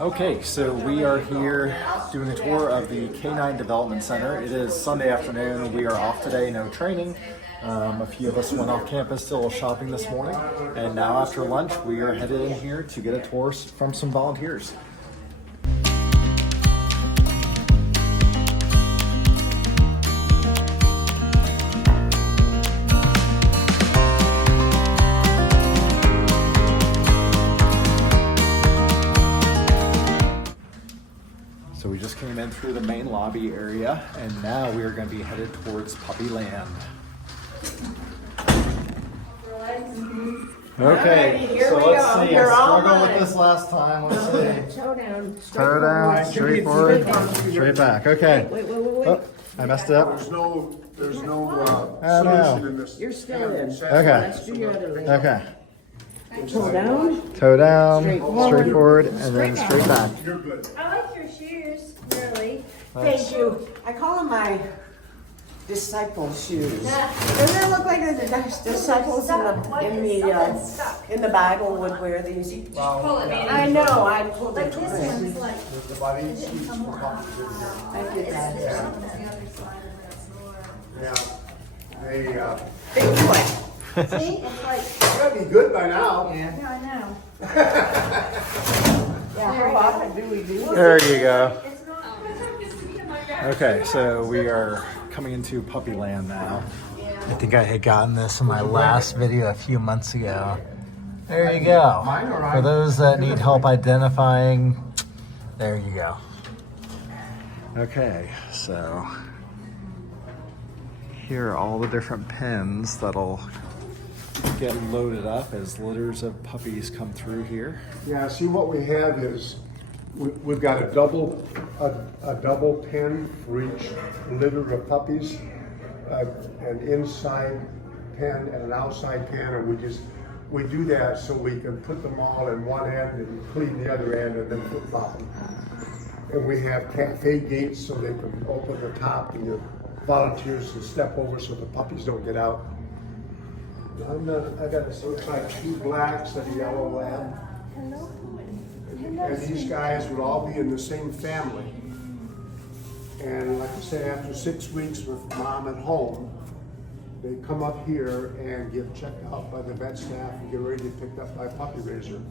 Okay, so we are here doing a tour of the Canine Development Center. It is Sunday afternoon. We are off today, no training. A few of us went off campus, did a little shopping this morning, and now after lunch we are headed in here to get a tour from some volunteers. So we just came in through the main lobby area, and now we are going to be headed towards Puppy Land. Okay, so let's see. I struggled with this last time. Let's see. Toe down. Toe down, straight forward, straight back. Okay. Wait. Oh, I messed it up. There's no Oh, no. solution in this. You're still in. Okay. Let's do your other leg. Okay. Toe down. Toe down, Straight straight forward, and then straight back. You're good. I like your shoes, really. Thank you. I call them my disciple shoes. Doesn't it look like the disciples in the Bible would wear these? Pull it, man. I know. I pulled Like it. this one's like, There's about 8 seats for puppies in here. I did that. Yeah. They, Big foot. see, it's like, gotta be good by now. Yeah. yeah, I know. Yeah. How often do we do that? There you go. It's not. Okay, so we are coming into Puppy Land now. I think I had gotten this in my last video a few months ago. There you go. For those that need help identifying, there you go. Okay, so here are all the different pens that'll get loaded up as litters of puppies come through here. Yeah, see what we have is, we've got a double pen for each litter of puppies, an inside pen and an outside pen, and we do that so we can put them all in one end and clean the other end and then flip-flop them. And we have cafe gates so they can open the top and the volunteers can step over so the puppies don't get out. I got this looks like 2 blacks and a yellow lab. And these guys would all be in the same family. And like I say, after 6 weeks with mom at home, they come up here and get checked out by the vet staff and get ready to be picked up by a puppy raiser.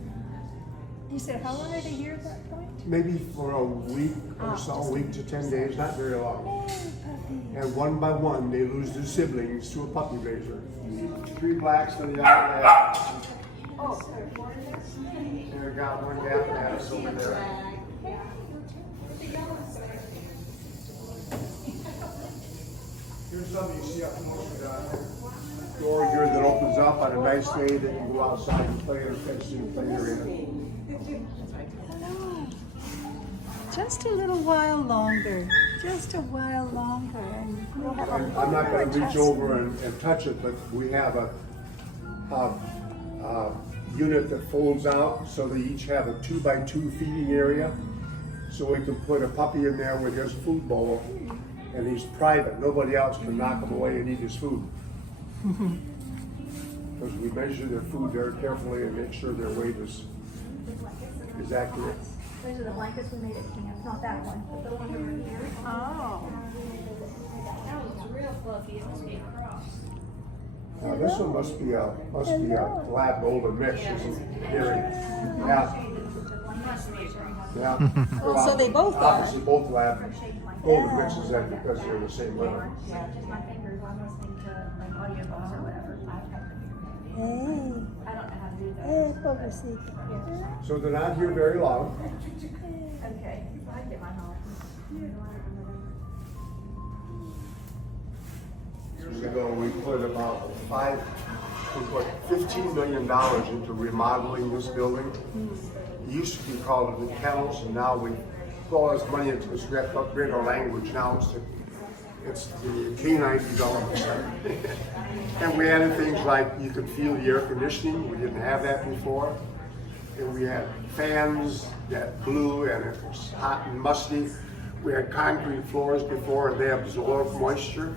You said, how long are they here at that point? Maybe for a week or so, a week to 10 days, not very long. And one by one, they lose their siblings to a puppy raiser. 3 blacks for the yellow lab. Oh, so there's one in there? There, got one Japanese over there. Here's something you see up close to the door here that opens up on a nice day that you go outside and play in a fenced in play area. Just a little while longer. Just a while longer. And we'll have a I'm not going to reach over and touch it, but we have a unit that folds out so they each have a 2x2 feeding area. So we can put a puppy in there with his food bowl, and he's private. Nobody else can knock him away and eat his food. Because we measure their food very carefully and make sure their weight is accurate. Those are the blankets we made at camp, not that one, but the one over here. Oh. That was real fluffy, it must be a cross. Now this one must be a lab golden mix, isn't it? Yeah. Yeah. Oh, so they both are. Obviously both lab golden mixes then because they're the same level. Yeah, just my fingers, I'm listening to like audiobooks or whatever. Hey. I don't know how to do that. Hey, pobrecito. So they're not here very long. Okay, I get my home. Years ago, we put $15 million into remodeling this building. It used to be called the kennels, and now we put all this money into this, we have to upgrade our language. Now it's the Canine Development Center. And we added things like you could feel the air conditioning. We didn't have that before. And we had fans that blew and it was hot and musty. We had concrete floors before and they absorb moisture.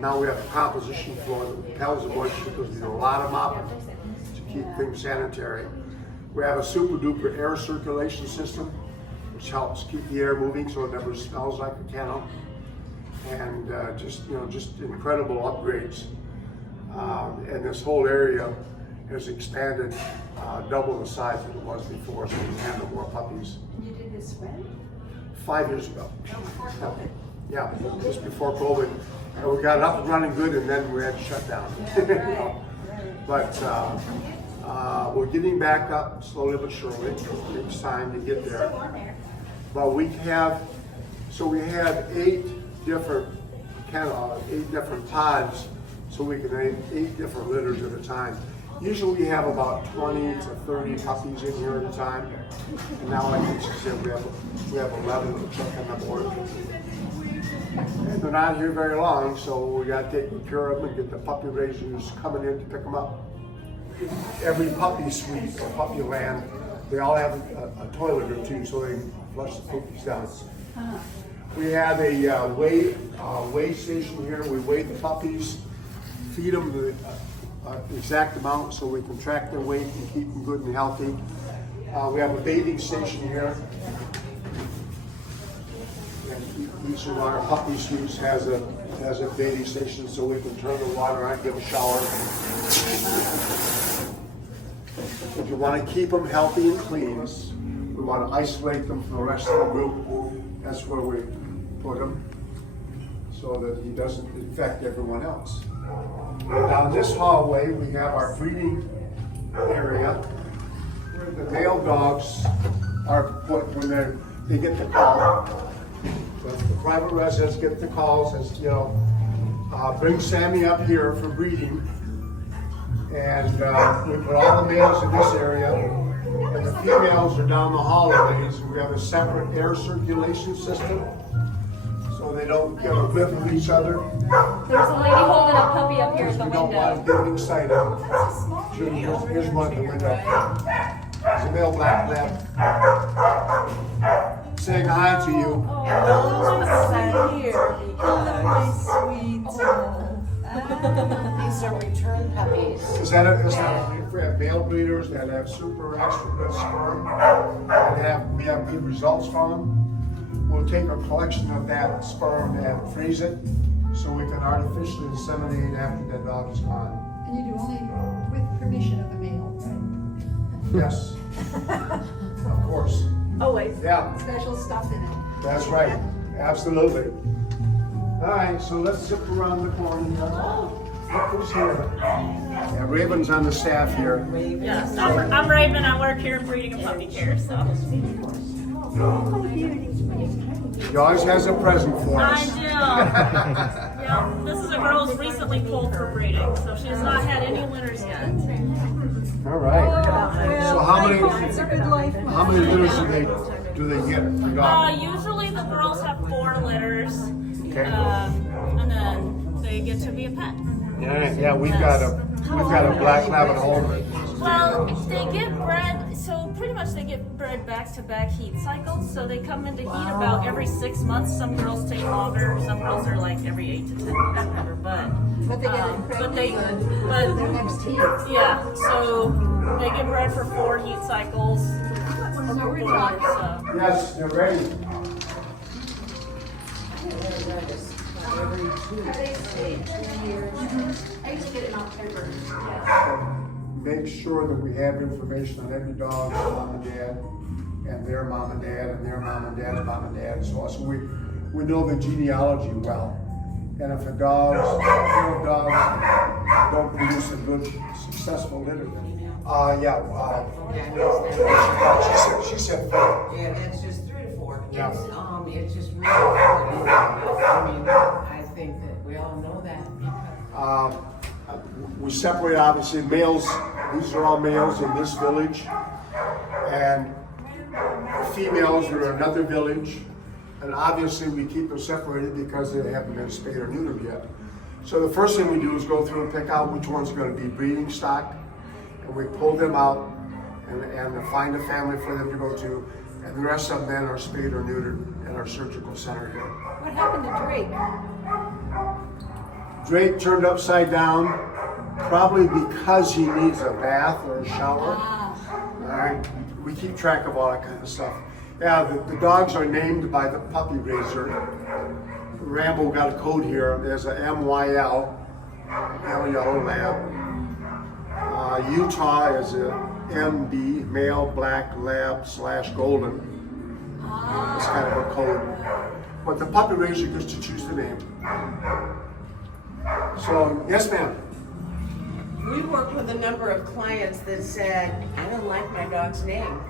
Now we have a composition floor that repels the moisture because we do a lot of mopping to keep things sanitary. We have a super duper air circulation system, which helps keep the air moving so it never smells like a kennel. And just incredible upgrades. And this whole area has expanded double the size that it was before, so we can handle more puppies. You did this when? 5 years ago. Before COVID. Yeah, just before COVID. And we got it up and running good, and then we had to shut down. But we're getting back up slowly but surely. It takes time to get there. But we have 8 different pods, so we can have 8 different litters at a time. Usually we have about 20 to 30 puppies in here at a time. And now, like you said, we have 11 to check on the board. And they're not here very long, so we got to take care of them and get the puppy raisers coming in to pick them up. Every puppy suite or puppy land, they all have a toilet or two, so they can flush the poopies down. We have a weigh station here. We weigh the puppies, feed them the exact amount so we can track their weight and keep them good and healthy. We have a bathing station here. And each of our puppy suites has a bathing station so we can turn the water on and give a shower. If you want to keep them healthy and clean, we want to isolate them from the rest of the group. That's where we put him so that he doesn't infect everyone else. Now in this hallway we have our breeding area where the male dogs are put when they get the call. The private residents get the calls as, bring Sammy up here for breeding. And we put all the males in this area, and the females are down the hallways. We have a separate air circulation system, so they don't get a whiff of each other. There's a lady holding a puppy up here at the We don't want window. to get excited. Here's one at the window. There's a male black lab saying hi to you. These are return puppies. Is that if we have male breeders that have super extra good sperm and we have good results from them, we'll take a collection of that sperm and freeze it so we can artificially inseminate after that dog is gone. And you do only with permission of the male, right? Yes, of course. Always. Yeah, Special stuff in it. that's right. Absolutely. All right, so let's zip around the corner here. Look who's here. Yeah, Raven's on the staff here. Yes, I'm Raven. I work here in breeding and puppy care, so. He always has a present for I us. do. Yeah, this is a girl who's recently pulled for breeding, so she has not had any litters yet. All right. So how It's a good life. many litters do they get per dog? Usually the girls have 4 litters, Okay. and then they get to be a pet. Yeah, we've got a black lab at home. Well, they get bred, so pretty much they get bred back-to-back heat cycles. So they come into heat about every 6 months. Some girls take longer. Some girls are like every 8 to 10, whatever. But they get impregnated for their next heat. Yeah, so they get bred for 4 heat cycles. So we're talking. So. Yes, they're ready. I used to get it in October. Make sure that we have information on every dog's mom and dad, and their mom and dad, and their mom and dad's mom and dad, so we know the genealogy well. And if the dogs don't produce a good, successful litter, she said 4. Yeah, it's just 3 to 4. Yeah. It's just really important. I mean, I think that we all know that. We separate obviously males, these are all males in this village, and females are in another village, and obviously we keep them separated because they haven't been spayed or neutered yet. So the first thing we do is go through and pick out which one's going to be breeding stock, and we pull them out and find a family for them to go to, and the rest of them then are spayed or neutered at our surgical center here. What happened to Drake? Drake turned upside down, probably because he needs a bath or a shower. right? We keep track of all that kind of stuff. Yeah, the dogs are named by the puppy raiser. Rambo got a code here. There's a MYL, yellow lab. Utah is a MB, male black lab / golden. It's kind of a code. But the puppy raiser gets to choose the name. So, yes ma'am. We worked with a number of clients that said, I don't like my dog's name.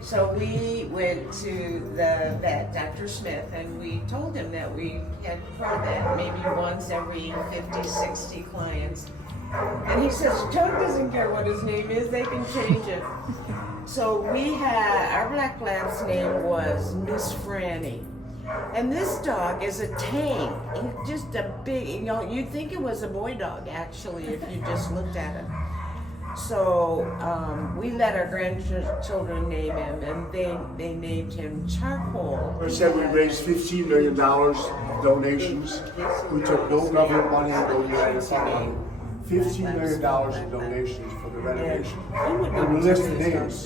So we went to the vet, Dr. Smith, and we told him that we had heard that maybe once every 50, 60 clients. And he says, Doug doesn't care what his name is, they can change it. So we had, our black lab's name was Miss Franny. And this dog is a tame, just a big, you'd think it was a boy dog actually if you just looked at it. So we let our grandchildren name him, and they named him Charcoal. I said we raised $15 million donations. We took no government money and donated $15 million in donations for the renovation. And we listed names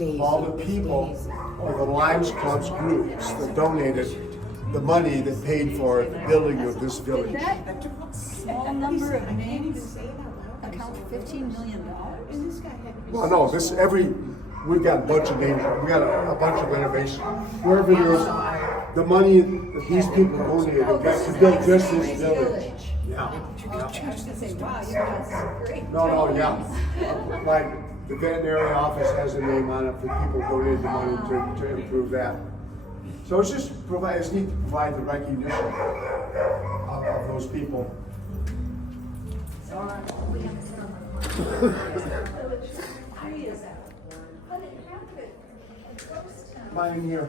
of all the people or the Lions Club's groups that donated the money that paid for the building of this village. That small number of names account for $15 million? Well, no, we've got a bunch of names, we got a bunch of renovations. Wherever there's the money that these people donated, got to build just this village. Yeah. No, yeah. Like the veterinary office has a name on it for people donated the money to improve that. So it's just it's neat to provide the recognition of those people. Mine here.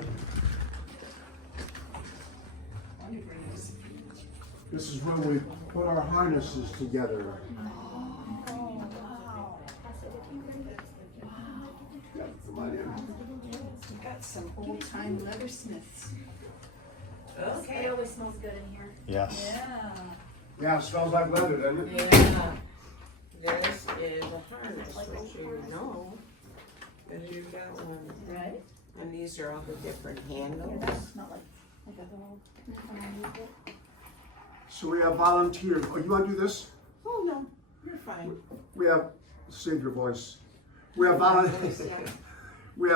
This is when we put our harnesses together. Got some old-time leathersmiths. It always smells good in here. Yes. Yeah. Yeah, it smells like leather, doesn't it? Yeah. This is a harness, which you know, because you've got one. Right? And these are all the different handles. Not like a little. So we have volunteers. Oh, you want to do this? Oh, no, you're fine. We have, save your voice. We have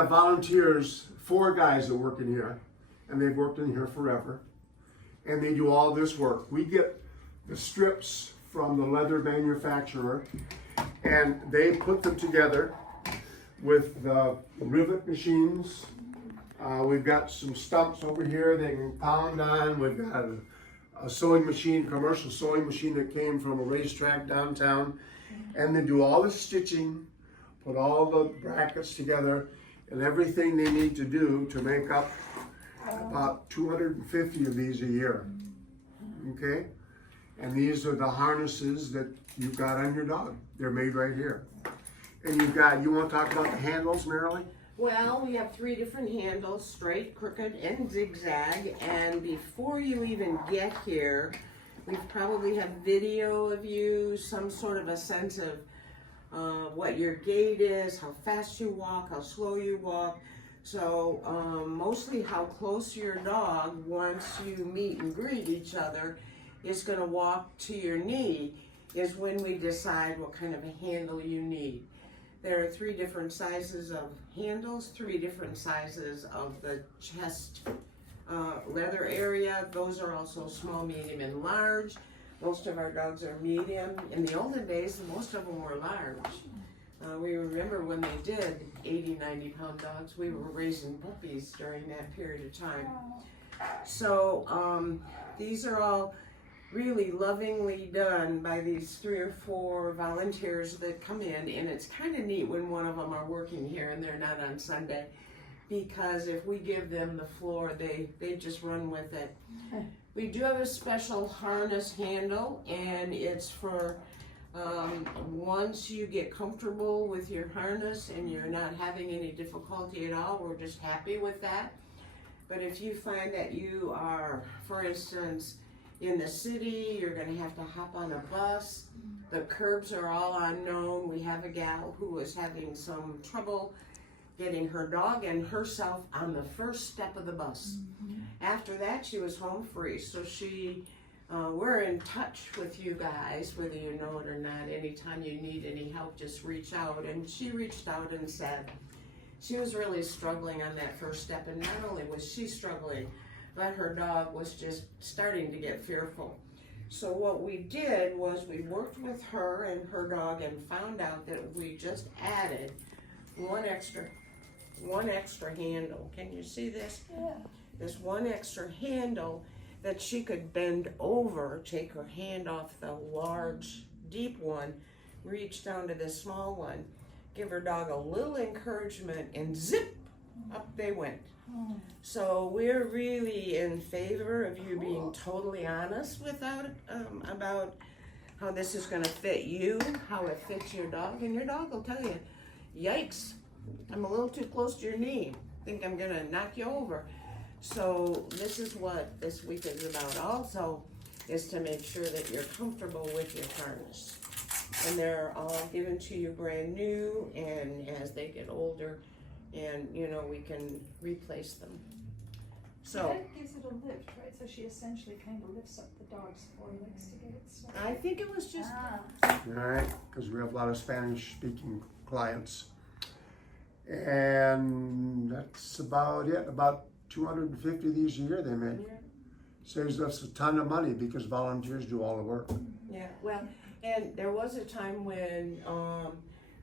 volunteers, 4 guys that work in here, and they've worked in here forever, and they do all this work. We get the strips from the leather manufacturer, and they put them together with the rivet machines. We've got some stumps over here they can pound on. We've got a sewing machine, commercial sewing machine that came from a racetrack downtown, and they do all the stitching, put all the brackets together, and everything they need to do to make up about 250 of these a year. Okay? And these are the harnesses that you've got on your dog. They're made right here. And you want to talk about the handles, Marilee? Well, we have 3 different handles, straight, crooked, and zigzag. And before you even get here, we probably have video of you, some sort of a sense of what your gait is, how fast you walk, how slow you walk. So mostly how close your dog, once you meet and greet each other, is going to walk to your knee is when we decide what kind of a handle you need. There are 3 different sizes of handles, 3 different sizes of the chest leather area. Those are also small, medium, and large. Most of our dogs are medium. In the olden days, most of them were large. We remember when they did 80, 90-pound dogs, we were raising puppies during that period of time. So these are all really lovingly done by these 3 or 4 volunteers that come in, and it's kind of neat when one of them are working here and they're not on Sunday, because if we give them the floor, they just run with it. We do have a special harness handle, and it's for once you get comfortable with your harness and you're not having any difficulty at all, we're just happy with that. But if you find that you are, for instance, in the city, you're gonna have to hop on a bus. The curbs are all unknown. We have a gal who was having some trouble getting her dog and herself on the first step of the bus. After that, she was home free. So we're in touch with you guys, whether you know it or not. Anytime you need any help, just reach out. And she reached out and said she was really struggling on that first step. And not only was she struggling, but her dog was just starting to get fearful. So what we did was we worked with her and her dog and found out that we just added one extra handle. Can you see this? Yeah. This one extra handle that she could bend over, take her hand off the large, deep one, reach down to this small one, give her dog a little encouragement, and zip, up they went. So we're really in favor of you being totally honest about how this is going to fit you, how it fits your dog, and your dog will tell you, yikes, I'm a little too close to your knee. Think I'm going to knock you over. So this is what this week is about also, is to make sure that you're comfortable with your harness. And they're all given to you brand new, and as they get older, and we can replace them. So That gives it a lift, right? So she essentially kind of lifts up the dog's forelegs to get it started. I think it was just, All right, because we have a lot of Spanish-speaking clients. And that's about it, about 250 of these a year they make. Saves us a ton of money because volunteers do all the work. yeah, well, and there was a time when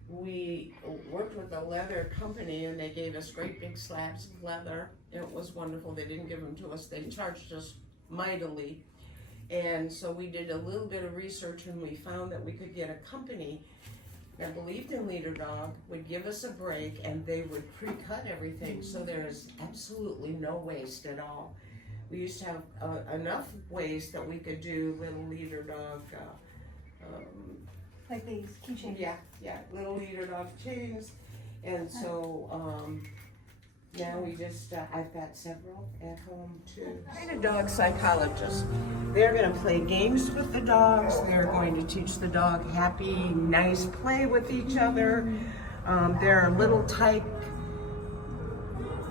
we worked with a leather company and they gave us great big slabs of leather. It was wonderful. They didn't give them to us. They charged us mightily. And so we did a little bit of research and we found that we could get a company that believed in Leader Dog, would give us a break, and they would pre-cut everything. So there's absolutely no waste at all. We used to have enough waste that we could do little Leader Dog Like these keychains. yeah, little Leader Dog chains. And so now we just, I've got several at home too. Train a dog psychologist. They're gonna play games with the dogs. They're going to teach the dog happy, nice play with each other. There are little type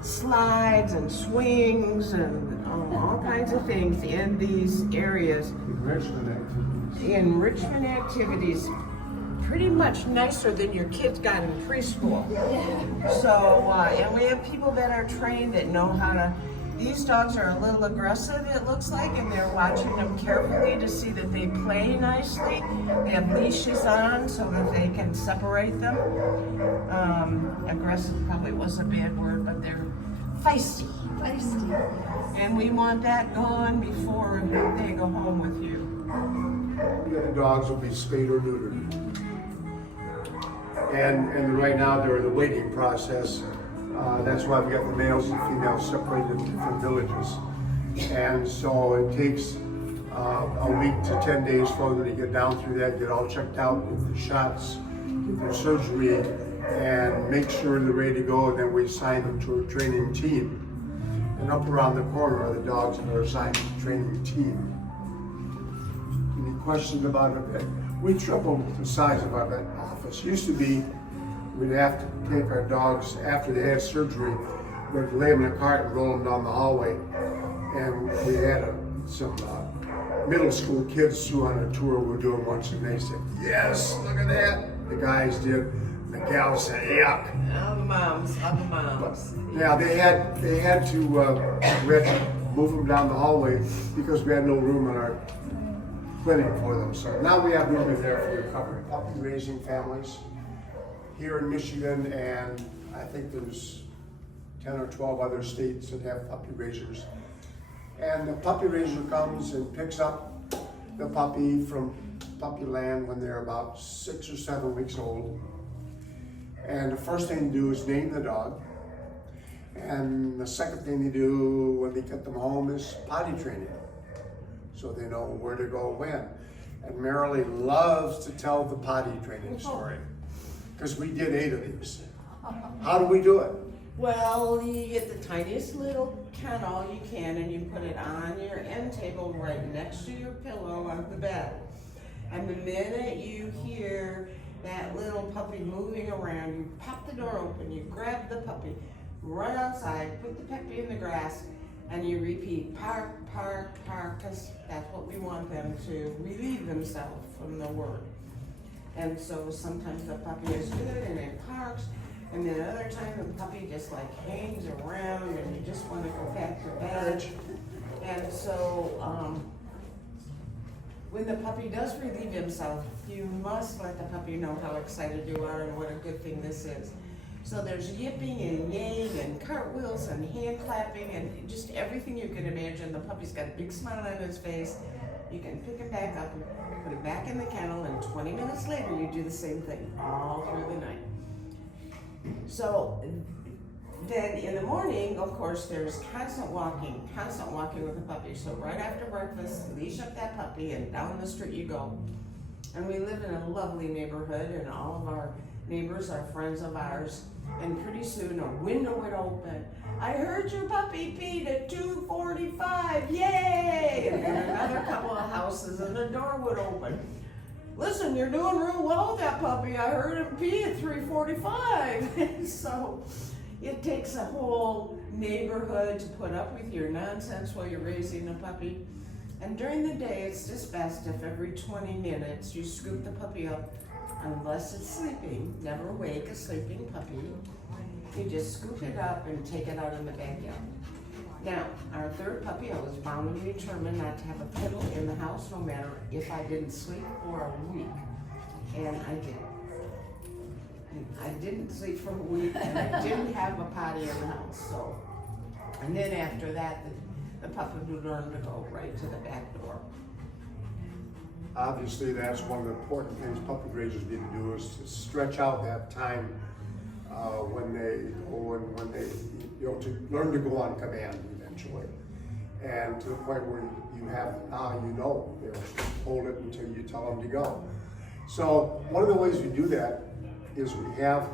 slides and swings and all kinds of things in these areas. Enrichment activities, pretty much nicer than your kids got in preschool. So, and we have people that are trained that know how to, these dogs are a little aggressive, it looks like, and they're watching them carefully to see that they play nicely. They have leashes on so that they can separate them. Aggressive probably was a bad word, but they're feisty. And we want that gone before they go home with you. The other dogs will be spayed or neutered. And right now they're in the waiting process. That's why we got the males and females separated in different villages. And so it takes a week to 10 days for them to get down through that, get all checked out, get the shots, get their surgery, and make sure they're ready to go. And then we assign them to a training team. And up around the corner are the dogs that are assigned to the training team. Any questions about it? We tripled the size of our vet office. Used to be, we'd have to take our dogs after they had surgery, we'd lay them in a cart and roll them down the hallway. And we had some middle school kids who on a tour were doing once, and they said, "Yes, look at that." The guys did. The gals said, "Yuck." All the moms. Yeah, they had to we had to move them down the hallway because we had no room in our clinic for them. So now we have room in there for recovery puppy raising families here in Michigan, and I think there's 10 or 12 other states that have puppy raisers. And the puppy raiser comes and picks up the puppy from puppy land when they're about 6 or 7 weeks old. And the first thing they do is name the dog. And the second thing they do when they get them home is potty training, so they know where to go when. And Marilee loves to tell the potty training story, because we did 8 of these. How do we do it? Well, you get the tiniest little kennel you can, and you put it on your end table right next to your pillow on the bed. And the minute you hear that little puppy moving around, you pop the door open, you grab the puppy, run outside, put the puppy in the grass, and you repeat, park, park, park, because that's what we want them to relieve themselves from the work. And so sometimes the puppy is good and it parks, and then other times the puppy just like hangs around and you just want to go back to bed. And so when the puppy does relieve himself, you must let the puppy know how excited you are and what a good thing this is. So there's yipping and yaying and cartwheels and hand clapping and just everything you can imagine. The puppy's got a big smile on his face. You can pick him back up and put him back in the kennel, and 20 minutes later you do the same thing all through the night. So then in the morning, of course, there's constant walking with the puppy. So right after breakfast, leash up that puppy and down the street you go. And we live in a lovely neighborhood, and all of our neighbors are friends of ours. And pretty soon a window would open. I heard your puppy peed at 2:45, yay! And then another couple of houses and the door would open. Listen, you're doing real well with that puppy. I heard him pee at 3:45. So it takes a whole neighborhood to put up with your nonsense while you're raising a puppy. And during the day, it's just best if every 20 minutes you scoop the puppy up, unless it's sleeping. Never wake a sleeping puppy. You just scoop it up and take it out in the backyard. Now, our third puppy, I was bound and determined not to have a piddle in the house, no matter if I didn't sleep for a week. And I did. I didn't sleep for a week, and I didn't have a potty in the house. So, and then after that, the puppy would learn to go right to the back door. Obviously, that's one of the important things puppy raisers need to do, is to stretch out that time when they go and when they, to learn to go on command eventually. And to the point where you have, hold it until you tell them to go. So one of the ways we do that is we have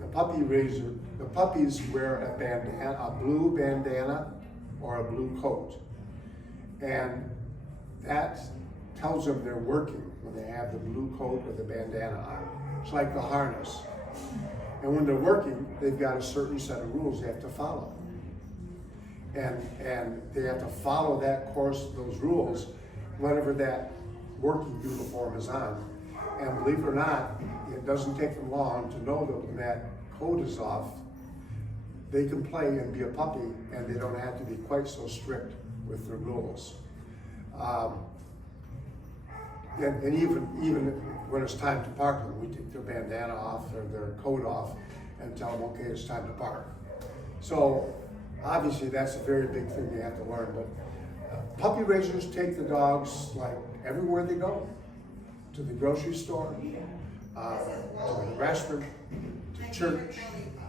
the puppy raiser, the puppies wear a bandana, a blue bandana or a blue coat. And that tells them they're working when they have the blue coat or the bandana on. It's like the harness. And when they're working, they've got a certain set of rules they have to follow. And they have to follow that course, those rules, whenever that working uniform is on. And believe it or not, it doesn't take them long to know that when that coat is off, they can play and be a puppy, and they don't have to be quite so strict with the rules. And even when it's time to park them, we take their bandana off or their coat off and tell them, okay, it's time to park. So obviously that's a very big thing they have to learn. But puppy raisers take the dogs like everywhere they go, to the grocery store, to the restaurant, to church,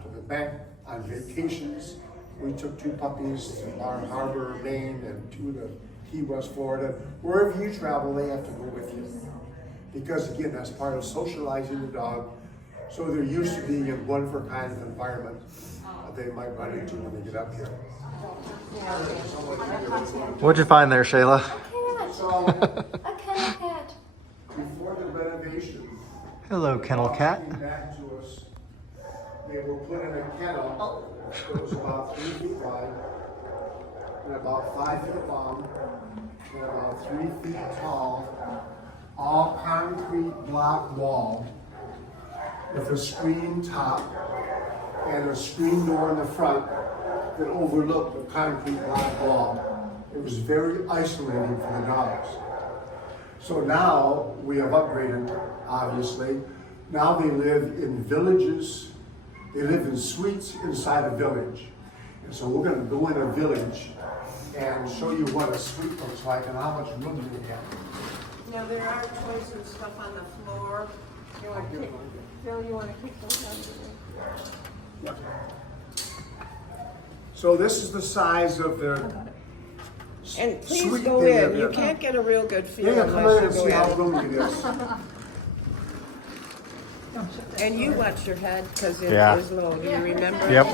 to the bank, on vacations. We took 2 puppies to Bar Harbor, Maine, and 2 to Key West, Florida. Wherever you travel, they have to go with you. Because again, that's part of socializing the dog. So they're used to being in one for kind of environment they might run into when they get up here. What'd you find there, Shayla? So, A kennel cat. before the renovation, Hello, kennel cat. came back to us, they were put in a kennel that was about 3 feet wide and about 5 feet long and about 3 feet tall, all concrete block wall with a screen top and a screen door in the front that overlooked the concrete block wall. It was very isolating for the dogs. So now we have upgraded, obviously. Now they live in villages. They live in suites inside a village. And so we're going to go in a village and show you what a suite looks like and how much room they have. Now there are toys and stuff on the floor. You want to Phil, you want to kick those out of the way? So this is the size of their And please suite go they in. live You can't get a real good feel Yeah, come in unless and you see go how in. roomy it is. Don't shut And you watch your head because it Yeah. is low. Do you remember? Yep.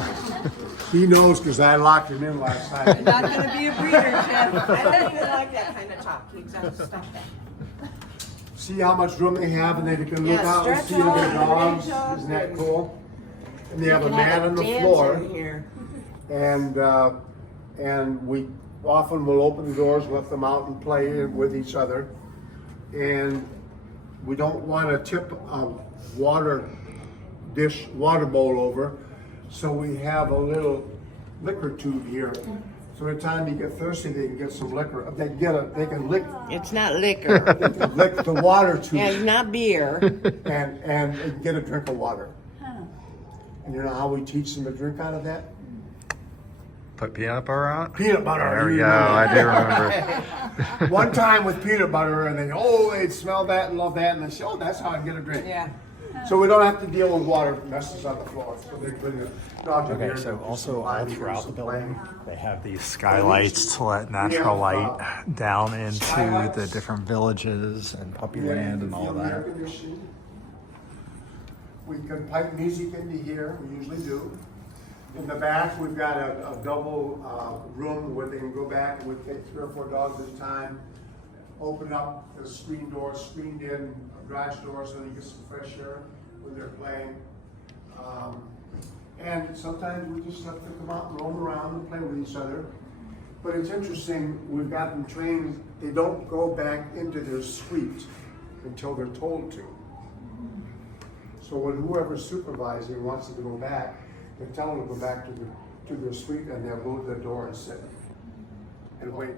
He knows because I locked him in last night. Not going to be a breeder, Jeff. I don't even like that kind of talk. You got to stop that. See how much room they have, and they can look Yeah, out and stretch see their out, dogs. reach out, Isn't that and- cool? And they have a You can mat have on the dance floor, in here. and we often will open the doors, let them out and play with each other. And we don't want to tip a water bowl over, so we have a little liquor tube here. So every time you get thirsty, they can get some liquor. They can lick It's not liquor. the water tube. And it's not beer. and get a drink of water. And you know how we teach them to drink out of that? Put peanut butter on it. Peanut butter. There we you go. remember. I do remember. One time with peanut butter, and they'd smell that and love that, and they say, oh, that's how I get a drink. Yeah. So we don't have to deal with water messes on the floor. So they bring the dogs in here Okay, so and do also some all climbing or throughout the some building, playing. they have these skylights to let natural light down into skylights. the different villages and puppy land and all Feel the air that. conditioning. We can pipe music into here, we usually do. In the back, we've got a double room where they can go back and we take 3 or 4 dogs at a time. Open up the screen door, screened in garage door so they get some fresh air when they're playing. And sometimes we just have to come out and roam around and play with each other. But it's interesting, we've got them trained, they don't go back into their suite until they're told to. So when whoever's supervising wants them to go back, they tell them to go back to their suite, and they'll go to the door and sit and wait.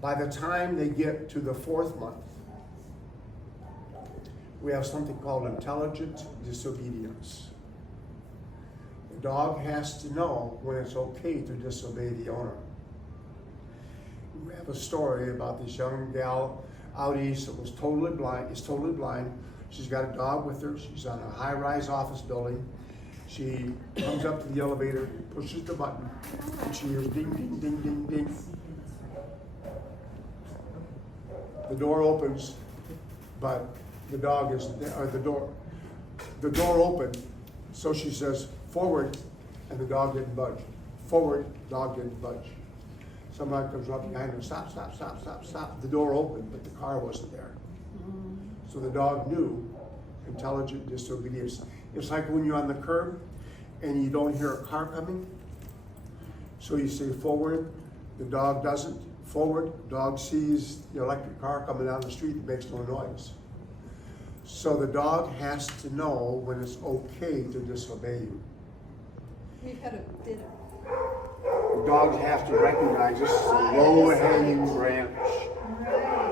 By the time they get to the 4th month, we have something called intelligent disobedience. The dog has to know when it's okay to disobey the owner. We have a story about this young gal out east that was totally blind. She's got a dog with her. She's on a high-rise office building. She comes up to the elevator, pushes the button, and she hears ding, ding, ding, ding, ding. The door opens, but the dog is, or the door opened, so she says, forward, and the dog didn't budge. Forward, dog didn't budge. Somebody comes up behind her, stop, stop, stop, stop, stop. The door opened, but the car wasn't there. So the dog knew intelligent disobedience. It's like when you're on the curb and you don't hear a car coming. So you say forward, the dog doesn't. Forward, dog sees the electric car coming down the street, it makes no noise. So the dog has to know when it's okay to disobey you. We've had a dinner. The dogs have to recognize this is a low-hanging branch.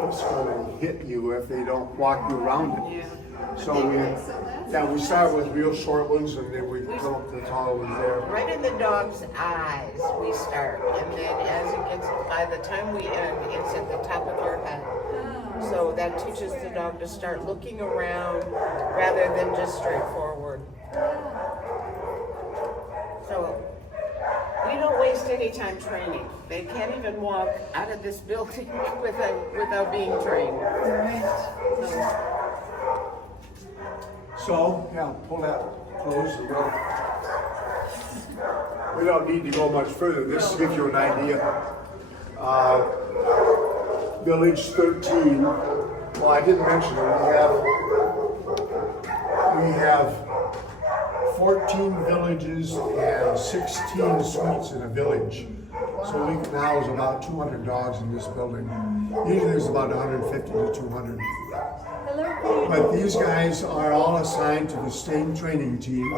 It's going to hit you if they don't walk you around it. Yeah. So we start with real short ones, and then we come up to the tall ones there. Right in the dog's eyes, we start, and then as it gets, by the time we end, it's at the top of your head. So that teaches the dog to start looking around rather than just straight forward. So we don't waste any time training. They can't even walk out of this building without being trained. So, yeah, pull that close and go. We don't need to go much further. This gives you an idea. Village 13. Well, I didn't mention it. We have 14 villages and 16 suites in a village. So we can house about 200 dogs in this building. Usually there's about 150 to 200. But these guys are all assigned to the same training team.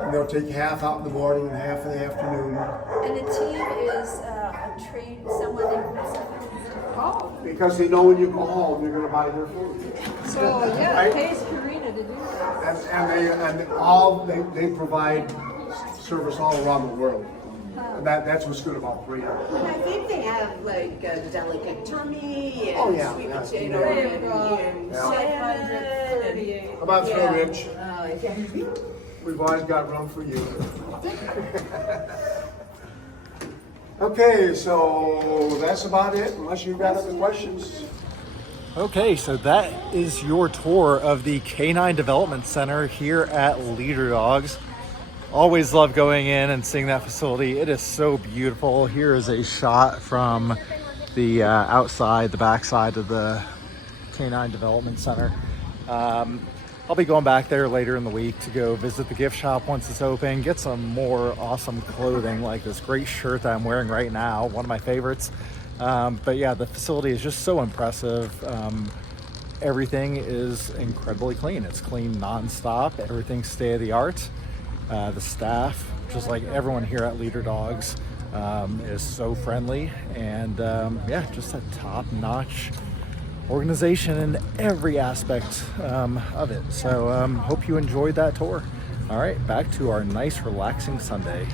And they'll take half out in the morning and half in the afternoon. And the team is someone that groups up. Because they know when you go home, you're going to buy their food. So, yeah, Right? it pays Karina to do that. They provide service all around the world. And that's what's good about breeding. And I think they have like a delicate tummy and Oh, yeah, sweet yeah. potato and Yeah. salmon. 38. How about Yeah. Rich? We've always got room for you. Okay, so that's about it, unless you've got other questions. Okay, so that is your tour of the Canine Development Center here at Leader Dogs. Always love going in and seeing that facility. It is so beautiful. Here is a shot from the outside, the backside of the Canine Development Center. I'll be going back there later in the week to go visit the gift shop once it's open, get some more awesome clothing like this great shirt that I'm wearing right now, one of my favorites. But yeah, the facility is just so impressive. Everything is incredibly clean. It's clean nonstop. Everything's state of the art. The staff, just like everyone here at Leader Dogs, is so friendly, and yeah, just a top-notch organization in every aspect of it. So hope you enjoyed that tour. All right, back to our nice, relaxing Sunday.